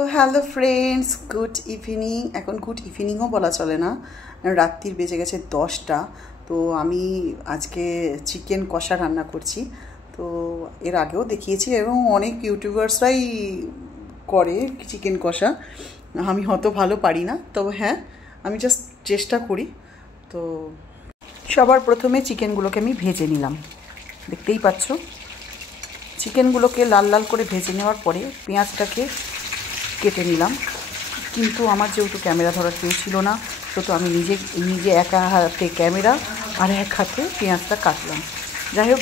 তো hello friends, good evening. এখন good ইভিনিংও বলা চলে না, রাত্রির বেজে গেছে 10টা। তো আমি আজকে চিকেন কষা রান্না করছি। তো এর আগেও দেখিয়েছি এবং অনেক ইউটিউবার্সরাই করে চিকেন কষা। আমি অত ভালো পারি না, তবে হ্যাঁ আমি জাস্ট চেষ্টা করি। তো সবার প্রথমে চিকেনগুলোকে আমি ভেজে নিলাম, দেখতেই পাচ্ছ। চিকেনগুলোকে লাল লাল করে ভেজে নেওয়ার পরে পেঁয়াজটাকে কেটে নিলাম। কিন্তু আমার যেহেতু ক্যামেরা ধরার কেউ ছিল না, সেহেতু আমি নিজে একা হাতে ক্যামেরা আর এক হাতে পেঁয়াজটা কাটলাম। যাই হোক,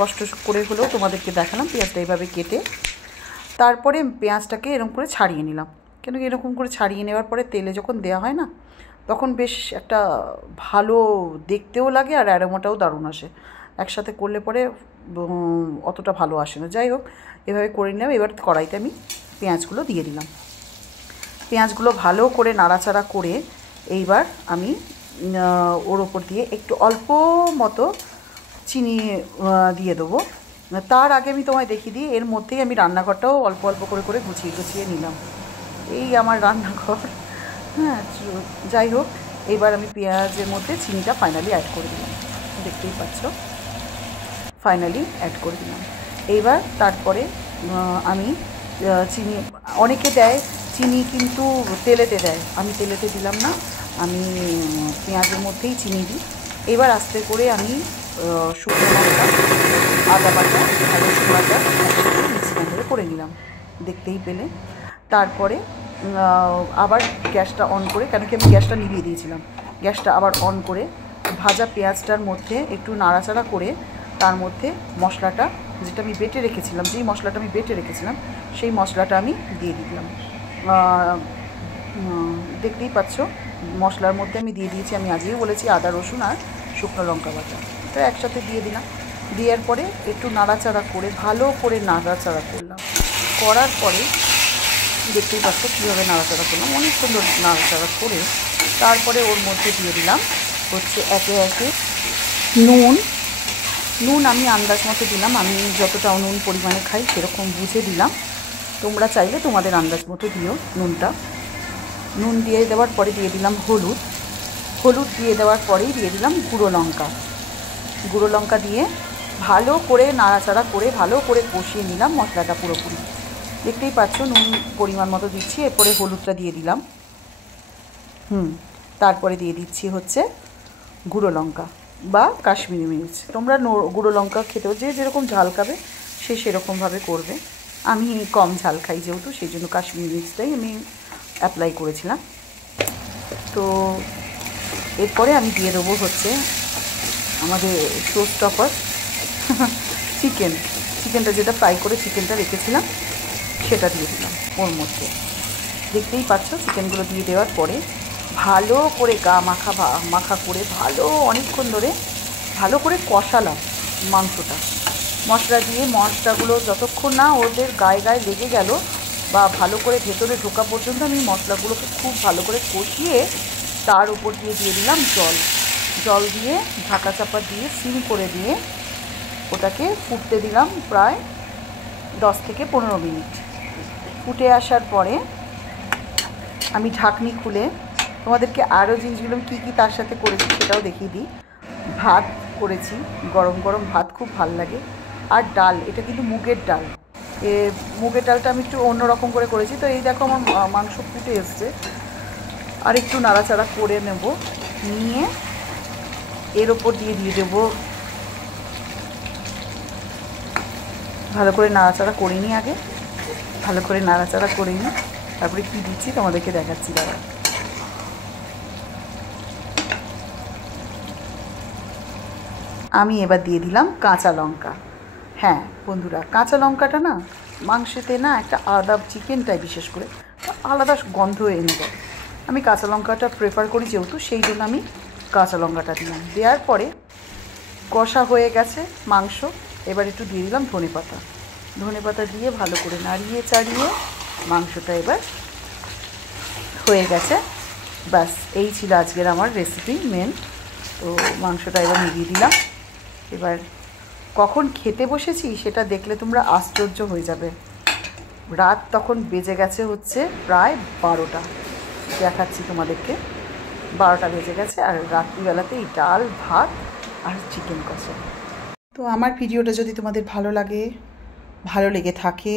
কষ্ট করে হলেও তোমাদেরকে দেখালাম পেঁয়াজটা এইভাবে কেটে। তারপরে পেঁয়াজটাকে এরকম করে ছাড়িয়ে নিলাম, কেন কি এরকম করে ছাড়িয়ে নেওয়ার পরে তেলে যখন দেওয়া হয় না, তখন বেশ একটা ভালো দেখতেও লাগে আর অ্যারোমাটাও দারুণ আসে। একসাথে করলে পরে অতটা ভালো আসে না। যাই হোক, এভাবে করে নিলাম। এবার কড়াইতে আমি পেঁয়াজগুলো দিয়ে দিলাম। পেঁয়াজগুলো ভালো করে নাড়াচাড়া করে এইবার আমি ওর ওপর দিয়ে একটু অল্প মতো চিনি দিয়ে দেবো। তার আগে আমি তোমায় দেখিয়ে দিই, এর মধ্যেই আমি রান্নাঘরটাও অল্প অল্প করে গুছিয়ে নিলাম। এই আমার রান্নাঘর। হ্যাঁ, যাই হোক, এইবার আমি পেঁয়াজের মধ্যে চিনিটা ফাইনালি অ্যাড করে দিলাম, দেখতেই পাচ্ছ। ফাইনালি অ্যাড করে দিলাম। এইবার তারপরে আমি চিনি, অনেকে দেয় চিনি কিন্তু তেলেতে দেয়, আমি তেলেতে দিলাম না, আমি পেঁয়াজের মধ্যেই চিনি দিই। এবার আস্তে করে আমি শুকনো লঙ্কা, আদা বাটা আর রসুন বাটা মিক্সিতে করে নিলাম, দেখতেই পেলে। তারপরে আবার গ্যাসটা অন করে, কেন কি আমি গ্যাসটা নিভিয়ে দিয়েছিলাম, গ্যাসটা আবার অন করে ভাজা পেঁয়াজটার মধ্যে একটু নাড়াচাড়া করে তার মধ্যে মশলাটা যেটা আমি বেটে রেখেছিলাম, যেই মশলাটা আমি বেটে রেখেছিলাম সেই মশলাটা আমি দিয়ে দিলাম। দেখতেই পাচ্ছ, মশলার মধ্যে আমি দিয়ে দিয়েছি, আমি আগেই বলেছি, আদা রসুন আর শুকনো লঙ্কা বাটা, তো একসাথে দিয়ে দিলাম। দেওয়ার পরে একটু নাড়াচাড়া করে ভালো করে নাড়াচাড়া করলাম। করার পরে দেখতেই পাচ্ছ কীভাবে নাড়াচাড়া করলাম, অনেক সুন্দর নাড়াচাড়া করে তারপরে ওর মধ্যে দিয়ে দিলাম হচ্ছে একে একে নুন আমি আন্দাজ মতো দিলাম, আমি যতটা নুন পরিমাণে খাই সেরকম বুঝে দিলাম। তোমরা চাইলে তোমাদের আন্দাজ মতো দিও নুনটা। নুন দিয়ে দেওয়ার পরে দিয়ে দিলাম হলুদ দিয়ে দেওয়ার পরেই দিয়ে দিলাম গুঁড়ো লঙ্কা দিয়ে ভালো করে নাড়াচাড়া করে ভালো করে কষিয়ে নিলাম মশলাটা পুরোপুরি। দেখতেই পাচ্ছ নুন পরিমাণ মতো দিচ্ছি, এরপরে হলুদটা দিয়ে দিলাম। তারপরে দিয়ে দিচ্ছি হচ্ছে গুঁড়ো লঙ্কা বা কাশ্মীরি মির্চ। তোমরা গুঁড়ো লঙ্কা খেতেও যে যেরকম ঝাল খাবে সে সেরকমভাবে করবে। আমি কম ঝাল খাই যেহেতু, সেই জন্য কাশ্মীরি মির্চটাই আমি অ্যাপ্লাই করেছিলাম। তো এরপরে আমি দিয়ে দেবো হচ্ছে আমাদের শো স্টপার চিকেনটা যেটা ফ্রাই করে চিকেনটা রেখেছিলাম সেটা দিয়ে দিলাম ওর মধ্যে। দেখতেই পাচ্ছ চিকেনগুলো দিয়ে দেওয়ার পরে ভালো করে গা মাখা করে অনেকক্ষণ ধরে ভালো করে কষালাম মাংসটা। মশলা দিয়ে মশলাগুলো যতক্ষণ না ওদের গায়ে লেগে গেল বা ভালো করে ভেতরে ঢোকা পর্যন্ত আমি মশলাগুলোকে খুব ভালো করে কষিয়ে তার উপর দিয়ে দিলাম জল দিয়ে ঢাকা চাপা দিয়ে সিম করে দিয়ে ওটাকে ফুটতে দিলাম প্রায় 10 থেকে 15 মিনিট। ফুটে আসার পরে আমি ঢাকনি খুলে তোমাদেরকে আরও জিনিসগুলো কী তার সাথে করেছি সেটাও দেখিয়ে দিই। ভাত করেছি, গরম গরম ভাত খুব ভালো লাগে। আর ডাল, এটা কিন্তু মুগের ডাল। মুগের ডালটা আমি একটু অন্যরকম করে করেছি। তো এই দেখো আমার মাংস ফুটে এসছে, আর একটু নাড়াচাড়া করে নেব, নিয়ে এর ওপর দিয়ে দেবো। ভালো করে নাড়াচাড়া করে নিই, আগে ভালো করে নাড়াচাড়া করে নিই, তারপরে কী দিচ্ছি তোমাদেরকে দেখাচ্ছি। দাঁড়া, আমি এবার দিয়ে দিলাম কাঁচা লঙ্কা। হ্যাঁ বন্ধুরা, কাঁচা লঙ্কাটা না মাংসেতে না একটা আলাদা, চিকেনটায় বিশেষ করে আলাদা গন্ধ এনে দেয়। আমি কাঁচা লঙ্কাটা প্রেফার করি যেহেতু, সেই জন্য আমি কাঁচা লঙ্কাটা দিলাম। দেওয়ার পরে কষা হয়ে গেছে মাংস, এবার একটু দিয়ে দিলাম ধনে পাতা দিয়ে ভালো করে নাড়িয়ে চাড়িয়ে মাংসটা এবার হয়ে গেছে। ব্যাস, এই ছিল আজকের আমার রেসিপি মেন। তো মাংসটা এবার নিভিয়ে দিলাম। এবার কখন খেতে বসেছি সেটা দেখলে তোমরা আশ্চর্য হয়ে যাবে। রাত তখন বেজে গেছে হচ্ছে প্রায় 12টা, দেখাচ্ছি তোমাদেরকে। 12টা বেজে গেছে, আর রাত্রিবেলাতেই ডাল ভাত আর চিকেন কষা। তো আমার ভিডিওটা যদি তোমাদের ভালো লেগে থাকে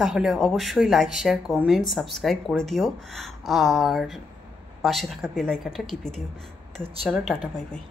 তাহলে অবশ্যই লাইক, শেয়ার, কমেন্ট, সাবস্ক্রাইব করে দিও, আর পাশে থাকা বেল আইকনটা টিপে দিও। তো চলো, টাটা, বাই বাই।